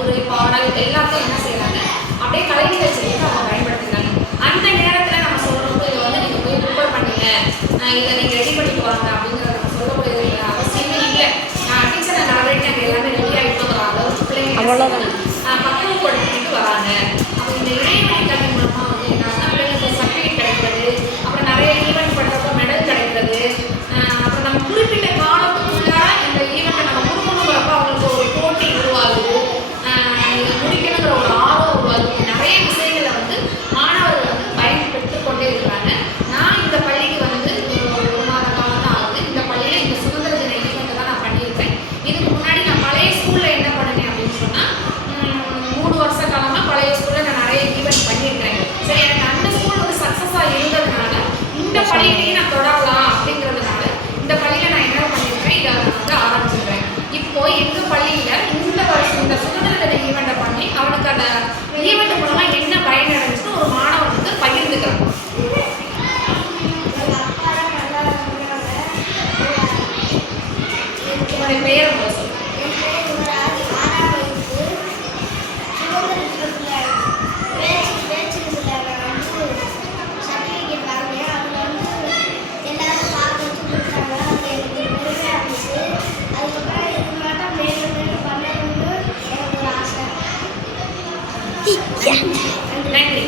கட்டுரை பாடல் எல்லாத்தையும் என்ன செய்யறாங்க அப்படியே கலை நிகழ்ச்சிகளுக்கு அவங்க பயன்படுத்துறாங்க. அந்த நேரத்தில் நம்ம சொல்றப்போ இதை வந்து நீங்கள் போய் ப்ரிப்பேர் பண்ணுங்க, இதை நீங்கள் ரெடி பண்ணிட்டு வாங்க அப்படிங்கிறத நம்ம சொல்லக்கூடிய அவசியமே இல்லை. டீச்சரை நான் ஆல்ரெடி நாங்கள் எல்லாமே ரெடி ஆகிட்டு வர அளவுக்கு பிள்ளைங்க பக்குவப்படுத்திட்டு வராங்க. அப்போ இந்த இடைவெளி கல்வி மூலமாக வந்து என்னன்னா பிள்ளைங்களுக்கு சர்டிஃபிகேட் கிடைக்கிறது, அப்புறம் நிறைய ஈவெண்ட் பண்ணுறப்போ மெடல் கிடைக்கிறது, அப்புறம் நம்ம குறிப்பிட்ட காலத்துக்குள்ள இந்த ஈவெண்ட்டை நம்ம கொடுக்கணுங்கிறப்ப அவங்களுக்கு ஒரு போட்டி உருவாகுது, இதை முடிக்கணுங்கிற ஒரு ஆர்வம் உருவாகுது. நிறைய விஷயங்களை வந்து மாணவர்கள் வந்து பயன்பெற்று கொண்டே இருக்கிறாங்க. நான் இந்த பள்ளிக்கு வந்து ஒரு மாத காலம் தான் ஆகுது. இந்த பள்ளியில் இந்த சுதந்திர தின ஈவெண்ட்டை தான் நான் பண்ணியிருக்கேன். இதுக்கு முன்னாடி நான் பழைய ஸ்கூலில் என்ன பண்ணினேன் அப்படின்னு சொன்னால் 3 வருஷ காலமாக பழைய ஸ்கூலில் நான் நிறைய ஈவெண்ட் பண்ணியிருக்கிறேன். சரி, எனக்கு அந்த ஸ்கூல் ஒரு சக்ஸஸாக இருந்ததுனால இந்த பள்ளியிலையும் நான் தொடரலாம் அப்படிங்கிறதுனால இந்த பள்ளியில் நான் என்ன பண்ணியிருக்கேன், இதை வந்து ஆரம்பிச்சிருக்கேன். இப்போ எங்கள் பள்ளியில் இந்த வருஷம் இந்த சுதந்திர தின ஈவெண்ட்டை பண்ணி அவனுக்கு அந்த ஈவெண்ட் மூலமாக என்ன பயன் அடைஞ்சுன்னு ஒரு மாணவன் வந்து பகிர்ந்துக்கிறான். உங்களுடைய பெயரை போல சொல்லு. நன்றி.